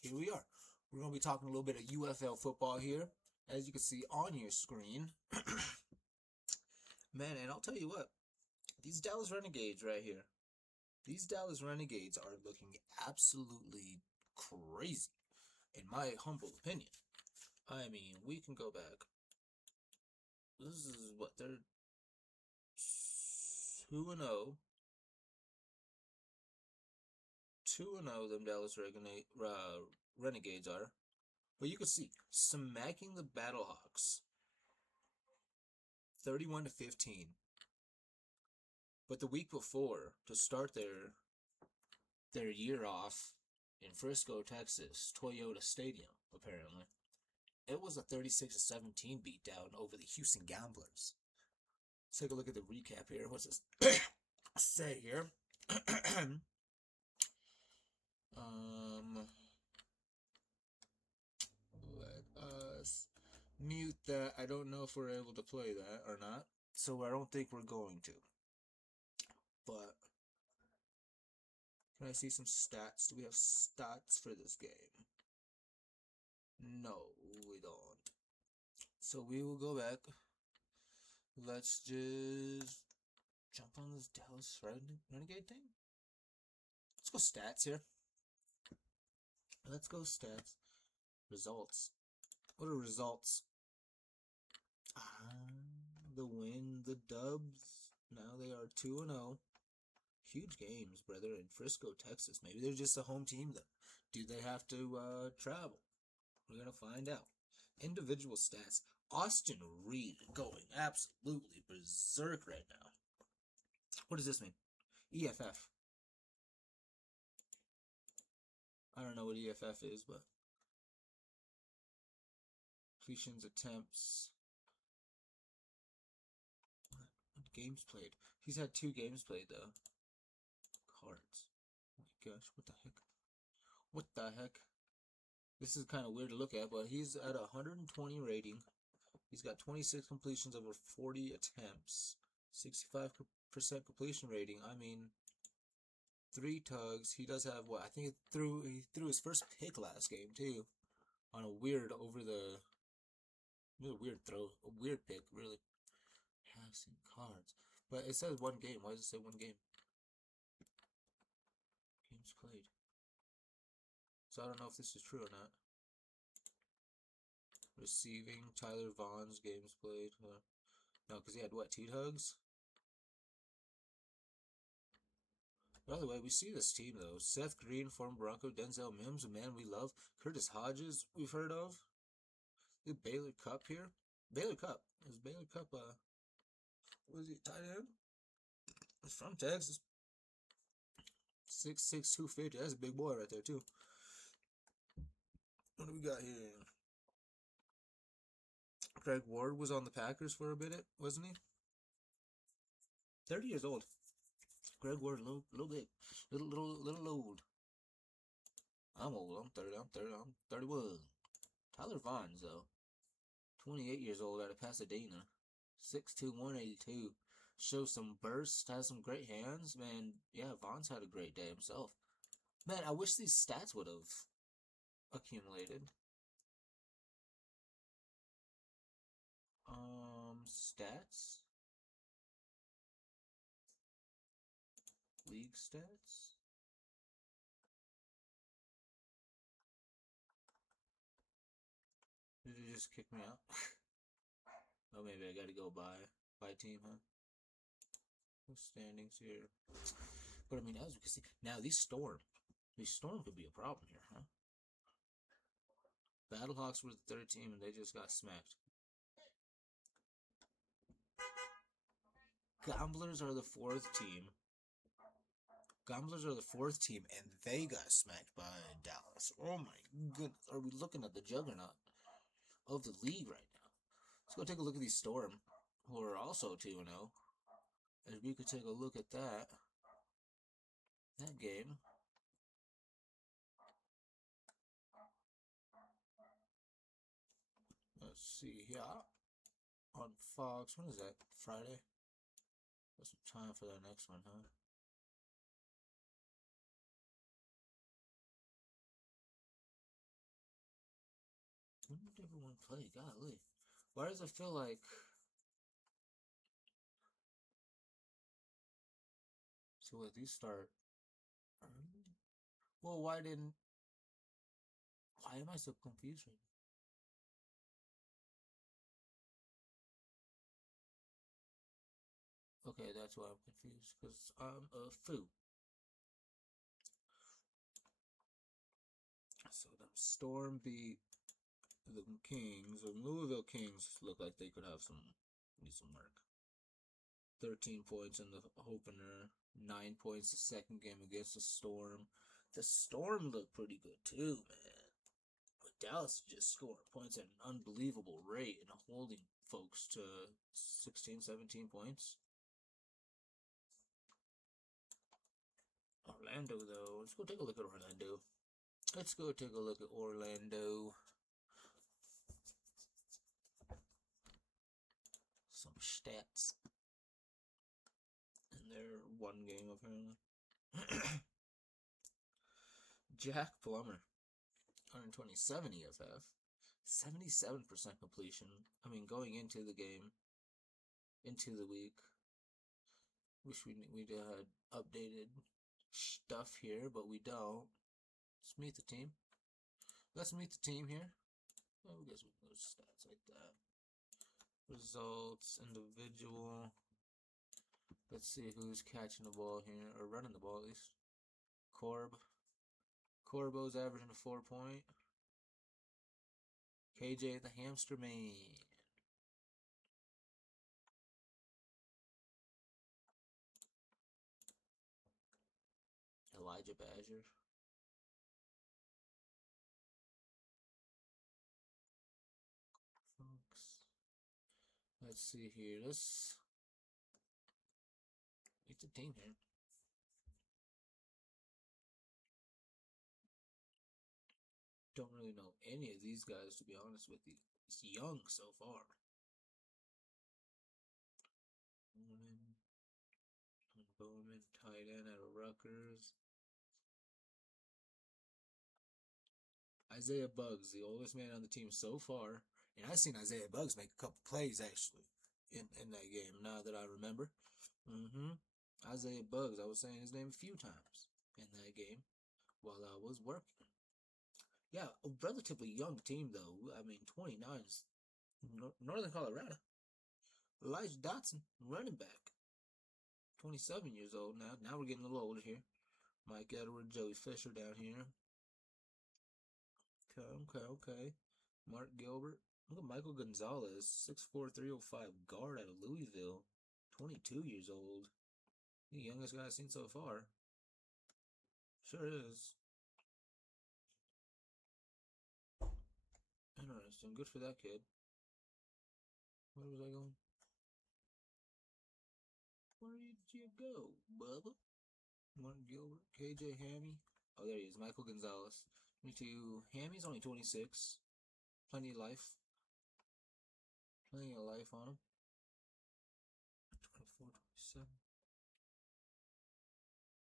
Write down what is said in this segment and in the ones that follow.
here we are. We're going to be talking a little bit of UFL football here, as you can see on your screen. Man, and I'll tell you what, these Dallas Renegades right here, these Dallas Renegades are looking absolutely crazy, in my humble opinion. I mean, we can go back. This is what they're 2-0. 2-0, them Dallas Renegades are. But you can see, smacking the Battlehawks 31-15. But the week before, to start their year off in Frisco, Texas, Toyota Stadium, apparently, it was a 36-17 beatdown over the Houston Gamblers. Let's take a look at the recap here. What's this say here? Let us mute that. I don't know if we're able to play that or not, so I don't think we're going to. But can I see some stats? Do we have stats for this game? No, we don't. So we will go back. Let's just jump on this Dallas Renegade thing. Let's go stats here. Let's go stats. Results. What are results? The win, the dubs. Now they are 2-0. Huge games, brother, in Frisco, Texas. Maybe they're just a home team, though. Do they have to travel? We're going to find out. Individual stats. Austin Reed going absolutely berserk right now. What does this mean? EFF. I don't know what EFF is, but completions, attempts. What games played? He's had 2 games played, though. Cards. Oh my gosh, what the heck? What the heck? This is kind of weird to look at, but he's at a 120 rating. He's got 26 completions over 40 attempts. 65% completion rating. I mean, 3 tugs. He does have what? I think he threw his first pick last game too, on a weird weird throw, a weird pick, really. Passing cards, but it says 1 game. Why does it say 1 game? Games played. So I don't know if this is true or not. Receiving, Tyler Vaughn's games played. No, because he had what, 2 tugs? By the way, we see this team though. Seth Green, former Bronco, Denzel Mims, a man we love. Curtis Hodges, we've heard of. The Baylor Cup here. Baylor Cup. Is Baylor Cup was he tight end? He's from Texas. 6'6", 250. That's a big boy right there too. What do we got here? Greg Ward was on the Packers for a bit, wasn't he? 30 years old. Greg Ward, little bit, little old. I'm old. I'm 30. I'm 31. Tyler Vaughns though, 28 years old out of Pasadena, 6'2", 182. Shows some burst, has some great hands, man. Yeah, Vaughn's had a great day himself. Man, I wish these stats would have accumulated. Stats. League stats. Did it just kick me out? Oh, maybe I gotta go by team, huh? Standings here. But I mean, as you can see, now these Storm could be a problem here, huh? Battlehawks were the 3rd team and they just got smacked. Gamblers are the 4th team. Gamblers are the 4th team and they got smacked by Dallas. Oh my goodness, are we looking at the juggernaut of the league right now? Let's go take a look at these Storm, who are also 2-0. As we could take a look at that game. Let's see here on Fox. When is that? Friday? Got some time for that next one, huh? don't play. Golly. Why does it feel like... So what, these start early? Well, why didn't... Why am I so confused right now? Okay, that's why I'm confused. Because I'm a foo. So the Storm beat the Kings. The Louisville Kings look like they could have need some work. 13 points in the opener, 9 points the second game against the Storm. The Storm looked pretty good too, man. But Dallas just scoring points at an unbelievable rate and holding folks to 16, 17 points. Orlando, though. Let's go take a look at Orlando. Let's go take a look at Orlando. Some stats. In their one game, apparently. Jack Plummer, 127 EFF, 77% completion. I mean, going into the game, into the week. Wish we'd had updated stuff here, but we don't. Let's meet the team. Let's meet the team here. Oh, I guess we can go to stats like that. Results, individual. Let's see who's catching the ball here, or running the ball at least. Corbo's averaging a 4-point. KJ the Hamster Man. Elijah Badger. Let's see here. Let's meet the team here. Don't really know any of these guys, to be honest with you. It's young so far. Bowman, tight end out of Rutgers. Isaiah Buggs, the oldest man on the team so far. And I've seen Isaiah Buggs make a couple plays, actually, in that game, now that I remember. Isaiah Buggs, I was saying his name a few times in that game while I was working. Yeah, a relatively young team, though. I mean, 29 is Northern Colorado. Elijah Dotson, running back. 27 years old now. Now we're getting a little older here. Mike Edwards, Joey Fisher down here. Okay. Mark Gilbert. Look at Michael Gonzalez, 6'4", 305 guard out of Louisville. 22 years old. The youngest guy I've seen so far. Sure is. Interesting. Good for that kid. Where was I going? Where did you go, Bubba? Mark Gilbert, KJ Hammy. Oh, there he is. Michael Gonzalez. 22. Hammy's only 26. Plenty of life. Plenty of life on him. 24, 27.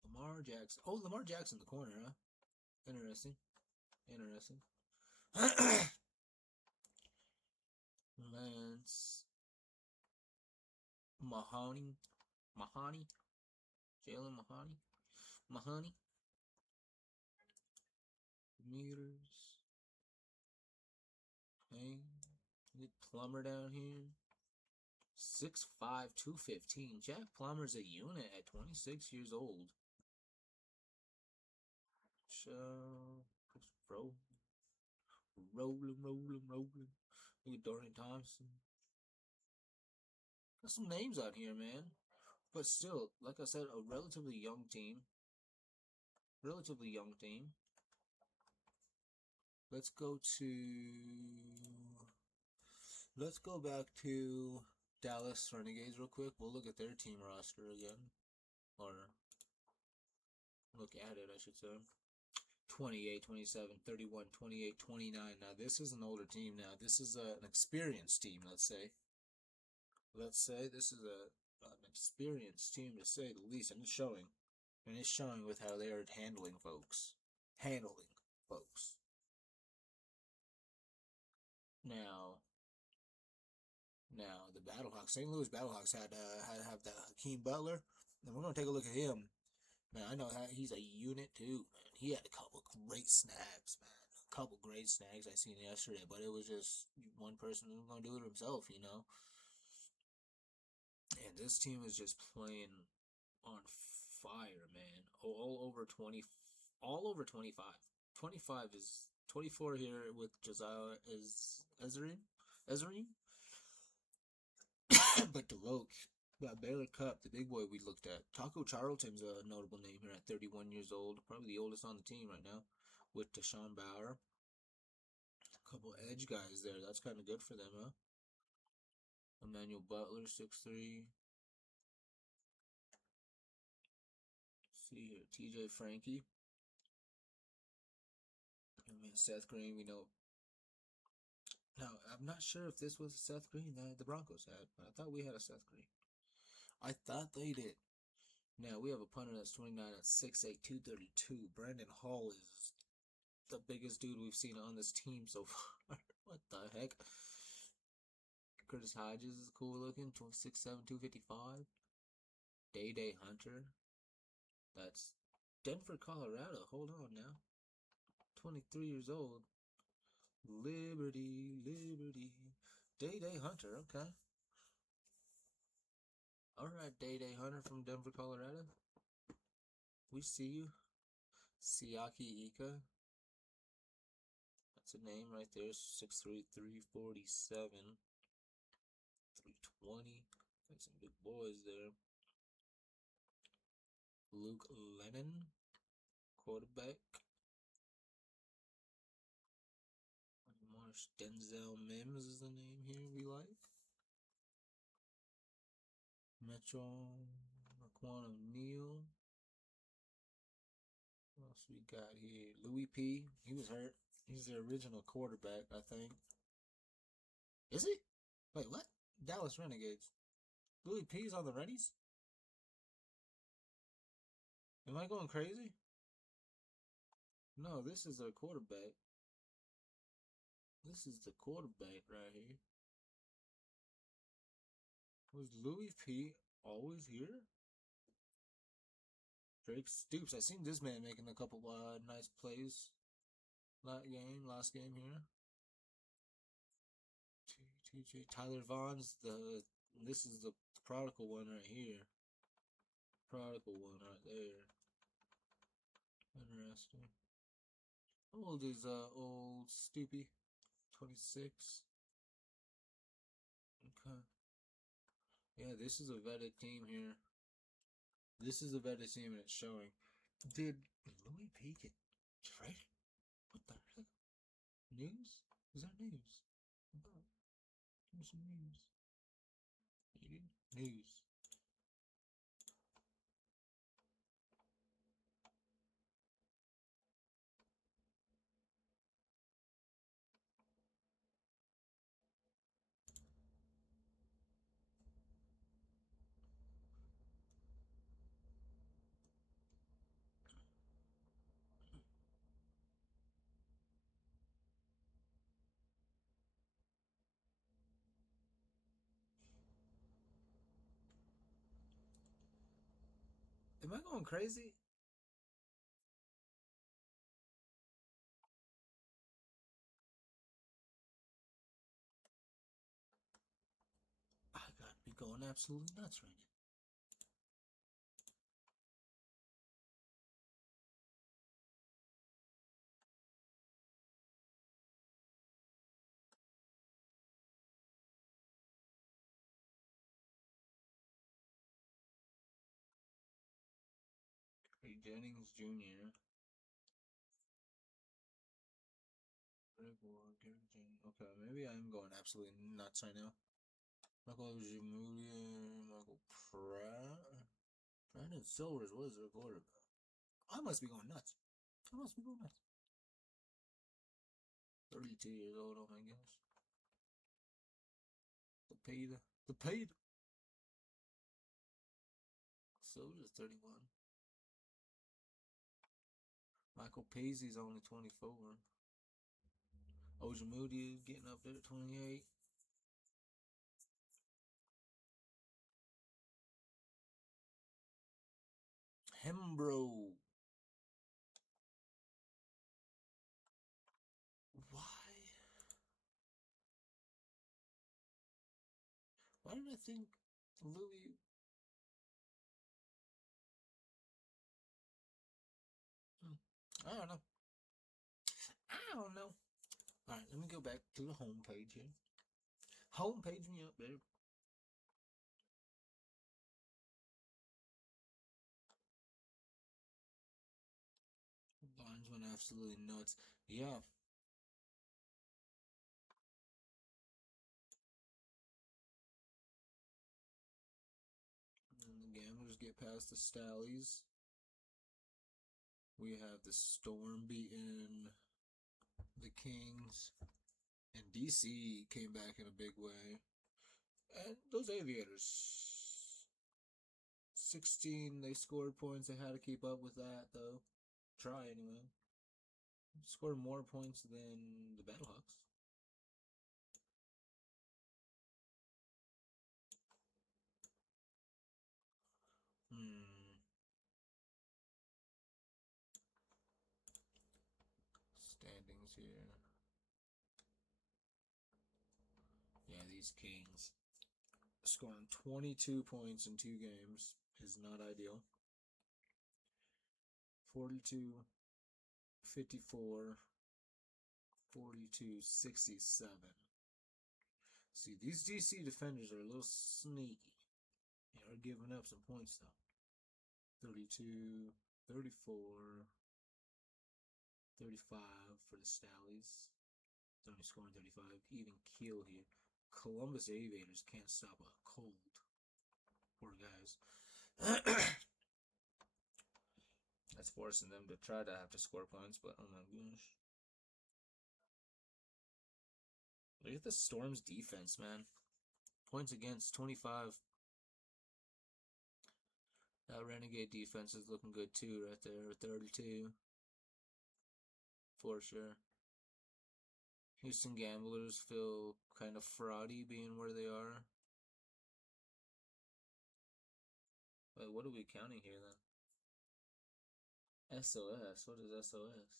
Lamar Jackson. Oh, Lamar Jackson in the corner, huh? Interesting. Lance Mahoney. Jalen Mahoney. Meters. Hey, Plummer down here. 6'5", 215. Jack Plummer's a unit at 26 years old. So, rolling. Look at Dorian Thompson. Got some names out here, man. But still, like I said, a relatively young team. Let's go back to Dallas Renegades real quick. We'll look at their team roster again. Or look at it, I should say. 28, 27, 31, 28, 29. Now, this is an older team now. This is an experienced team, let's say. This is an experienced team, to say the least. And it's showing. With how they are handling folks. Now, the Battlehawks, St. Louis Battlehawks had have that Hakeem Butler, and we're gonna take a look at him. Man, I know that he's a unit too. Man, he had a couple great snags, man. A couple great snags I seen yesterday, but it was just one person who's gonna do it himself, you know. And this team is just playing on fire, man. All over 20, all over 25. 25 is 24 here with Josiah is Ezrein. But Deloach, that Baylor Cup, the big boy we looked at. Taco Charlton's a notable name here at 31 years old, probably the oldest on the team right now, with Deshaun Bauer. A couple edge guys there. That's kind of good for them, huh? Emmanuel Butler, 6'3". See here, TJ Frankie. I mean, Seth Green, we know. Now, I'm not sure if this was a Seth Green that the Broncos had, but I thought we had a Seth Green. I thought they did. Now, we have a punter that's 29 at 6'8", 232. Brandon Hall is the biggest dude we've seen on this team so far. What the heck? Curtis Hodges is cool looking, 6'7", 255. Day Hunter. That's Denver, Colorado. Hold on now. 23 years old. Liberty. Day Hunter, okay. Alright, Day Hunter from Denver, Colorado. We see you. Siaki Ika. That's a name right there. 6'3", 347. 320. Got some big boys there. Luke Lennon, quarterback. Marsh Denzel Mims is the name here we like. Metro Raquan O'Neal. What else we got here? Louis P. He was hurt. He's the original quarterback, I think. Is he? Wait, what? Dallas Renegades. Louis P's on the Rennies? Am I going crazy? No, this is their quarterback. This is the quarterback right here. Was Louis P always here? Drake Stoops. I seen this man making a couple nice plays. Last game here. TJ Tyler Vaughn's this is the prodigal one right here. Prodigal one right there. Interesting. How old is old Stoopy? 26. Okay. Yeah, this is a vetted team here. This is a vetted team and it's showing. Did Louis P get traded? What the heck? News? Is that news? Give me some news. News. Am I going crazy? I gotta be going absolutely nuts right now. Ray Jennings Jr. Greg Ward, Gary Jennings. Okay, maybe I am going absolutely nuts right now. Michael Jamulia, Michael Pratt. Brandon Silvers was their quarterback. I must be going nuts. 32 years old, oh my gosh. The paid. Silvers 31. Michael Paisley's only 24. Ojemudia is getting up there at 28. Hembro. Why? Why did I think Louis? I don't know. I don't know. All right, let me go back to the home page here. Home page me up, babe. Lines went absolutely nuts. Yeah. And the Gamblers get past the Stallies. We have the Storm beating the Kings. And DC came back in a big way. And those Aviators. 16, they scored points. They had to keep up with that, though. Try, anyway. Scored more points than the Battlehawks. Standings here. Yeah, these Kings scoring 22 points in 2 games is not ideal. 42, 54, 42, 67. See, these DC defenders are a little sneaky. They are giving up some points, though. 32, 34, 35 for the Stallies. Only scoring 35. Even keel here. Columbus Aviators can't stop a cold. Poor guys. That's forcing them to try to have to score points, but oh my gosh. Look at the Storm's defense, man. Points against 25. That Renegade defense is looking good too, right there. 32. For sure. Houston Gamblers feel kind of fraudy being where they are. Wait, what are we counting here then? SOS. What is SOS?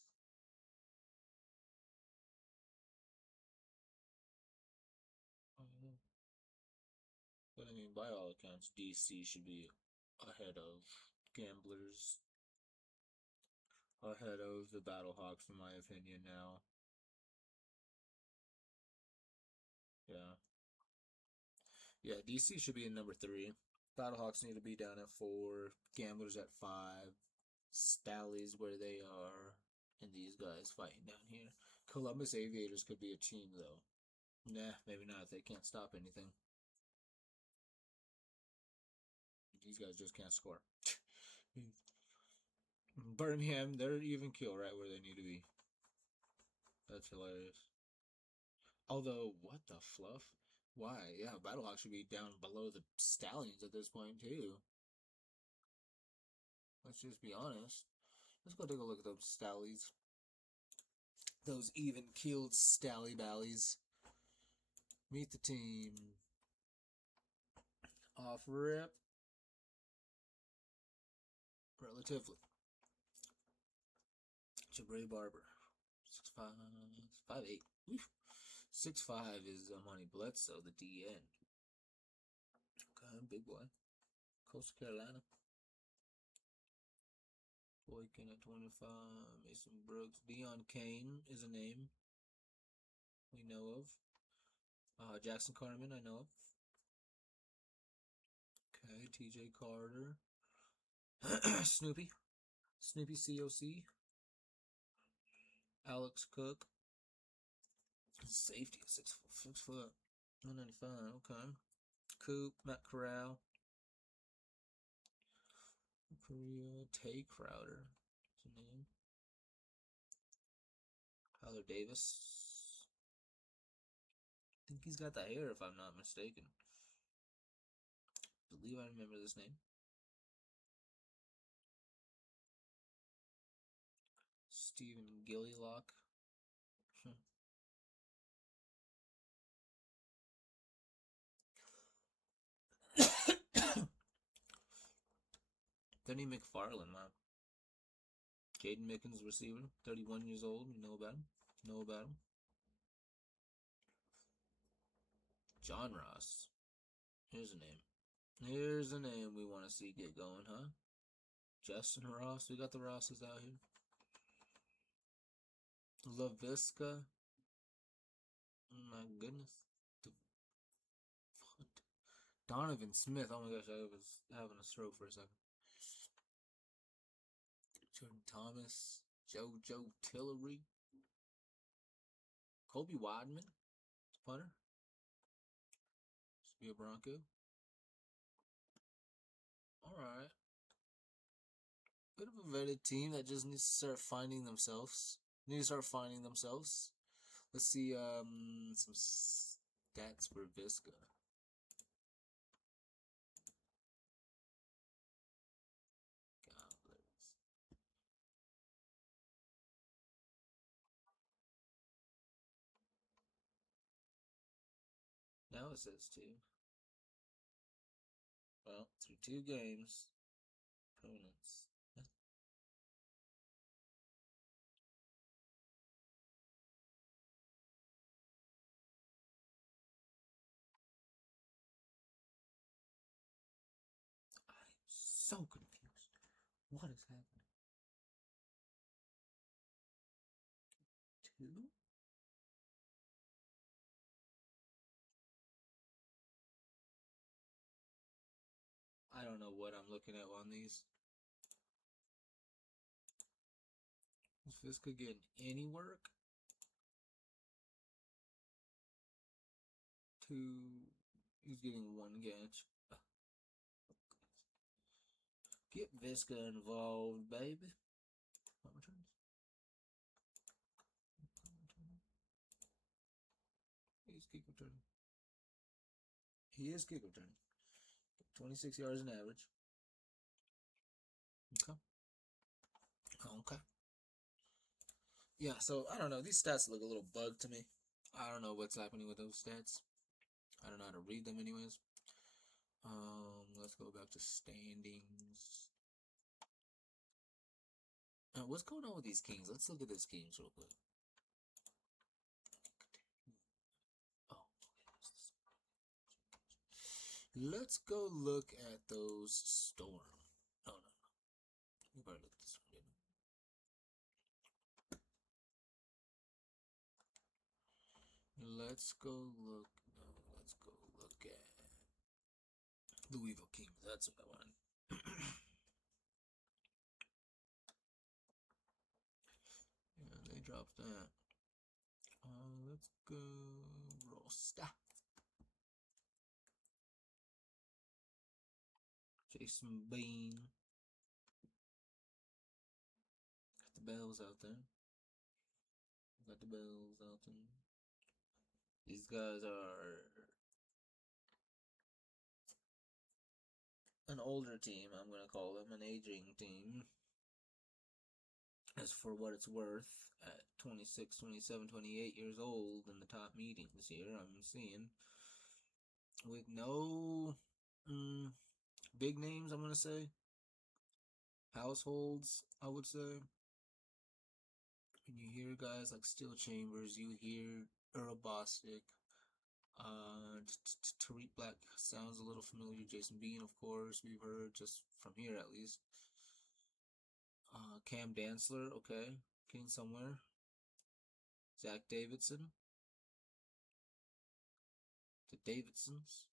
But I mean, by all accounts, DC should be ahead of Gamblers, ahead of the Battlehawks, in my opinion. Now, yeah, DC should be in number 3. Battlehawks need to be down at 4. Gamblers at 5. Stallies where they are, and these guys fighting down here. Columbus Aviators could be a team though. Nah, maybe not. They can't stop anything. These guys just can't score. Birmingham, they're even keel right where they need to be. That's hilarious. Although, what the fluff? Why? Yeah, Battlehawk should be down below the Stallions at this point, too. Let's just be honest. Let's go take a look at those Stallies. Those even keeled Stally Ballies. Meet the team. Off rip. Relatively. Jabray Barber. 6'5", 5'8". 6'5" is Monty Bledsoe, the DN. Okay, big boy. Coastal Carolina. Boykin at 25. Mason Brooks. Dion Kane is a name we know of. Jackson Carmen, I know of. Okay, TJ Carter. Snoopy. Snoopy COC. Alex Cook. Safety, 6 foot. 195, okay. Coop, Matt Corral. Korea, Tay Crowder. What's his name? Tyler Davis. I think he's got the hair, if I'm not mistaken. I believe I remember this name. Stephen Gillylock. Denny McFarland, man. Jaden Mickens, receiver, 31 years old. You know about him? Know about him? John Ross. Here's a name. Here's a name we want to see get going, huh? Justin Ross. We got the Rosses out here. LaVisca. My goodness. Donovan Smith. Oh my gosh, I was having a stroke for a second. Jordan Thomas. JoJo Tillery. Kobe Wadman. Punter. Used to be a Bronco. Alright. Bit of a vetted team that just needs to start finding themselves. Let's see some stats for Visca. Now it says 2. Well, through 2 games, opponents. I'm so confused. What is happening? 2? I don't know what I'm looking at on these. Is Visca getting any work? 2. He's getting 1 catch. Get Visca involved, baby. He's kick returning. He is kick returning. 26 yards an average. Okay. Okay. Yeah, so I don't know. These stats look a little bugged to me. I don't know what's happening with those stats. I don't know how to read them anyways. Let's go back to standings. What's going on with these Kings? Let's look at these Kings real quick. Oh, let's go look at those Storm. Oh, no. We've already looked at this one, didn't we? Let's go look at Louisville Kings. That's what I wanted. Yeah, they dropped that. Let's go roster. Jason Bean. Got the Bells out there. These guys are an older team, I'm going to call them, an aging team. As for what it's worth, at 26, 27, 28 years old in the top meetings here, I'm seeing, with no big names, I'm going to say, households, I would say. When you hear guys like Steel Chambers, you hear Earl Bostic, Tariq Black sounds a little familiar. Jason Bean, of course, we've heard just from here at least. Cam Dantzler, okay, getting somewhere. Zach Davidson, the Davidsons,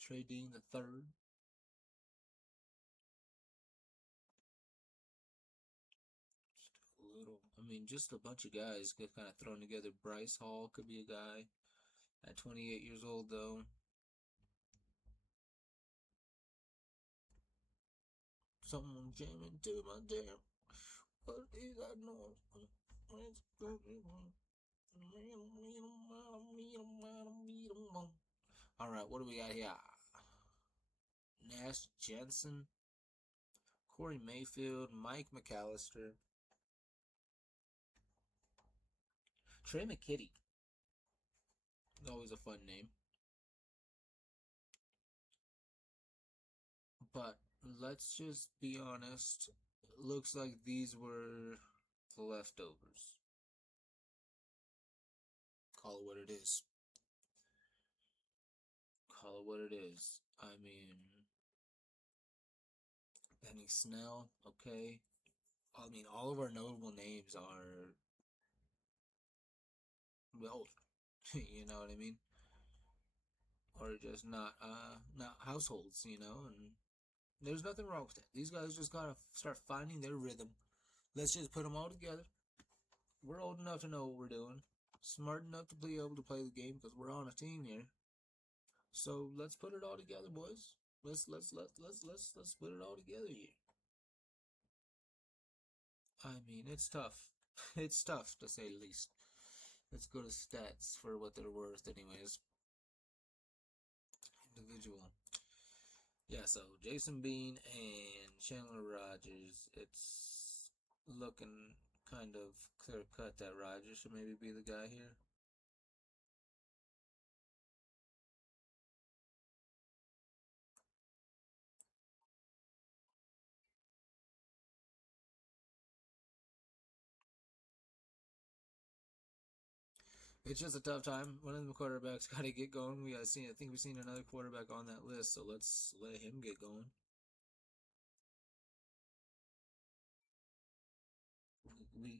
Trey Dean the third. Just a bunch of guys get kind of thrown together. Bryce Hall could be a guy at 28 years old, though. Someone jamming to my jam. What is that noise? Alright, what do we got here? Nash Jensen, Corey Mayfield, Mike McAllister, Trey McKitty. Always a fun name. But let's just be honest. Looks like these were the leftovers. Call it what it is. Call it what it is. I mean, Benny Snell, okay. I mean, all of our notable names are well, you know what I mean, or just not households, and there's nothing wrong with that. These guys just gotta start finding their rhythm. Let's just put them all together. We're old enough to know what we're doing, smart enough to be able to play the game because we're on a team here. So let's put it all together, boys. Let's put it all together here. I mean, it's tough. It's tough to say the least. Let's go to stats for what they're worth, anyways. Individual. Yeah, so Jason Bean and Chandler Rogers. It's looking kind of clear cut that Rogers should maybe be the guy here. It's just a tough time. One of the quarterbacks got to get going. We got seen. I think we've seen another quarterback on that list, so let's let him get going.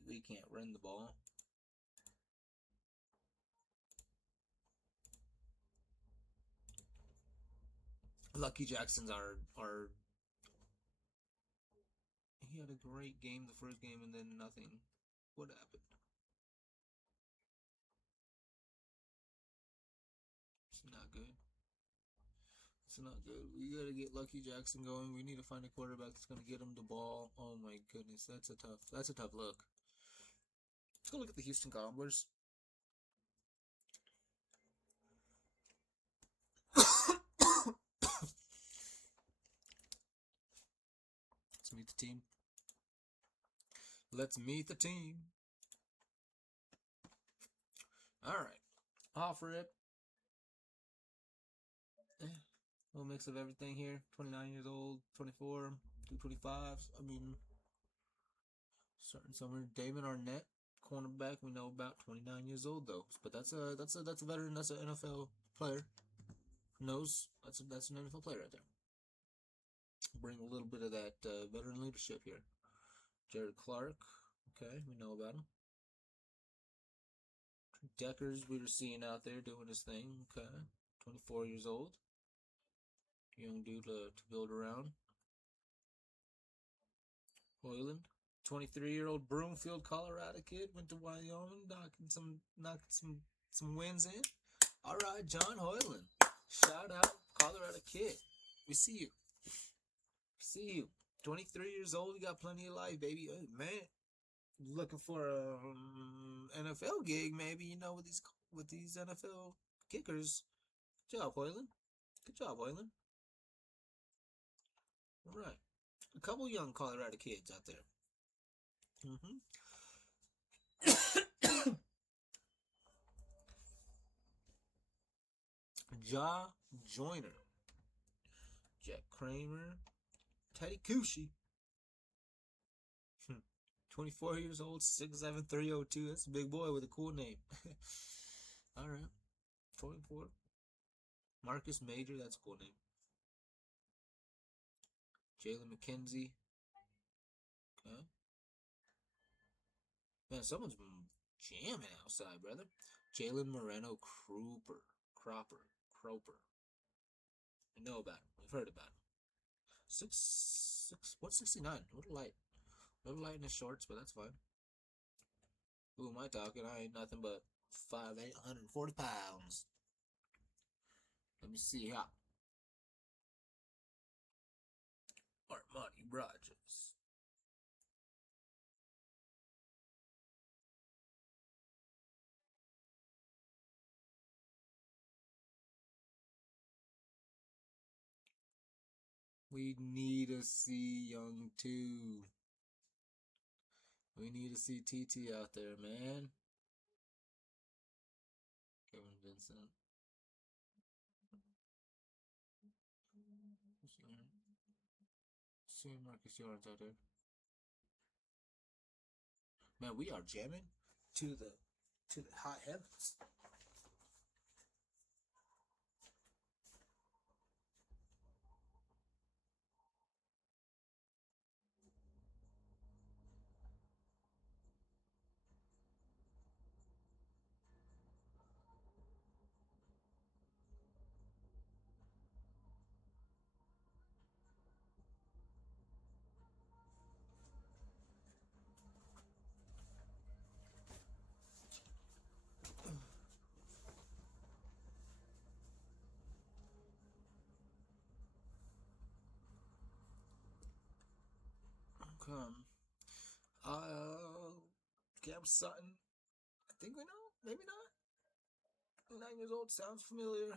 We can't run the ball. Lucky Jackson's our. He had a great game the first game and then nothing. What happened? It's not good. It's not good. We gotta get Lucky Jackson going. We need to find a quarterback that's gonna get him the ball. Oh my goodness, that's a tough look. Let's go look at the Houston Cobblers. Let's meet the team. Let's meet the team. All right, offer it. A little mix of everything here. 29 years old, 24, 225s. I mean, starting somewhere. David Arnett, cornerback. We know about 29 years old though, but that's a veteran. That's an NFL player. Knows that's an NFL player right there. Bring a little bit of that veteran leadership here. Jared Clark. Okay, we know about him. Deckers we were seeing out there doing his thing. Okay, 24 years old. Young dude to build around. Hoyland, 23-year-old Broomfield, Colorado kid, went to Wyoming, knocking some wins in. All right, John Hoyland, shout out Colorado kid. We see you. See you. 23 years old, you got plenty of life, baby. Hey, man, looking for a NFL gig, maybe with these NFL kickers. Good job, Hoyland. Good job, Hoyland. All right, a couple young Colorado kids out there. Mm-hmm. Ja Joyner, Jack Kramer, Teddy Kushi. 24 years old, 6'7", 302. That's a big boy with a cool name. All right. 24. Marcus Major, that's a cool name. Jalen McKenzie. Okay. Man, someone's jamming outside, brother. Jalen Moreno Cropper. I know about him. We've heard about him. what's 69? A little light in his shorts, but that's fine. Who am I talking? I ain't nothing but 5'8", 140 pounds. Let me see how. Armani Rogers. We need to see Young 2. We need to see TT out there, man. Kevin Vincent. See Marcus Yards out there. Man, we are jamming to the high heavens. Come. Cam Sutton. I think we know. Maybe not. 9 years old. Sounds familiar.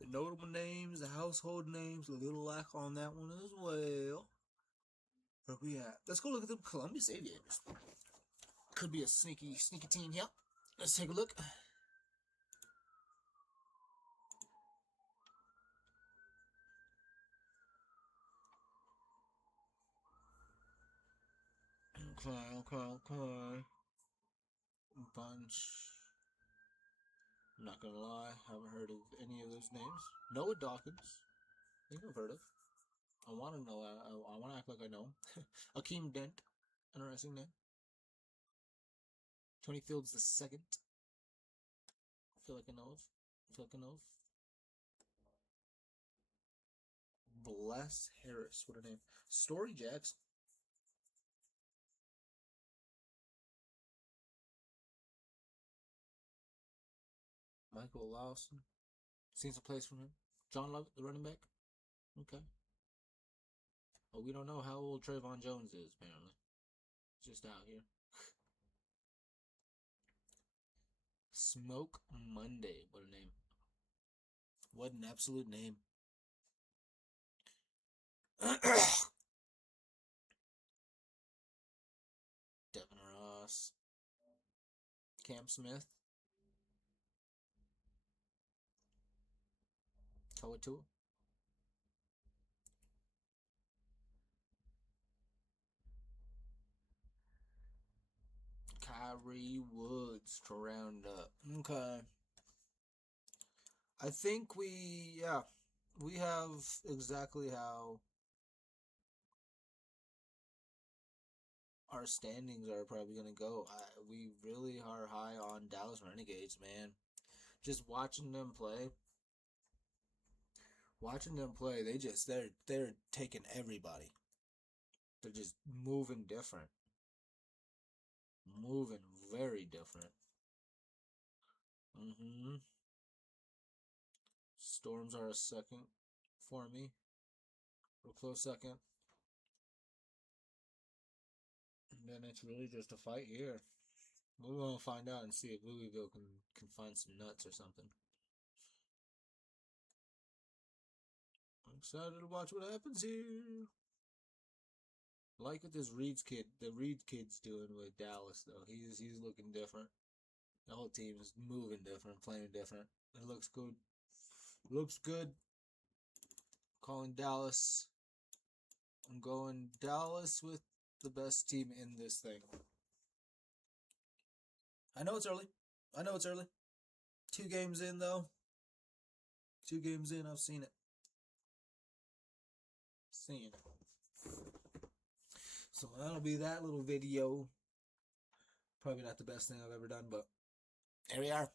The notable names, the household names, a little lack on that one as well. Where we at? Let's go look at the Columbus Aviators. Could be a sneaky team here. Let's take a look. Okay. Bunch. I'm not gonna lie, haven't heard of any of those names. Noah Dawkins. I think I've heard of. I want to know. I want to act like I know. Akeem Dent. Interesting name. Tony Fields the second. I feel like I know. Bless Harris. What a name. Story Jackson. Michael Lawson. Seen some plays from him. John Lovett, the running back. Okay. Well, we don't know how old Trayvon Jones is, apparently. He's just out here. Smoke Monday. What a name. What an absolute name. Devin Ross. Cam Smith. Toa Tua. Kyrie Woods to round up. Okay. I think we have exactly how our standings are probably going to go. We really are high on Dallas Renegades, man. Just watching them play, they're taking everybody. They're just moving different. Moving very different. Storms are a second for me. Real close second. And then it's really just a fight here. We're going to find out and see if Louisville can find some nuts or something. I'm excited to watch what happens here. Like what the Reed kid's doing with Dallas though. He's looking different. The whole team is moving different, playing different. It looks good. Looks good. Calling Dallas. I'm going Dallas with the best team in this thing. I know it's early. 2 games in though. 2 games in, I've seen it. So that'll be that little video. Probably not the best thing I've ever done, but here we are.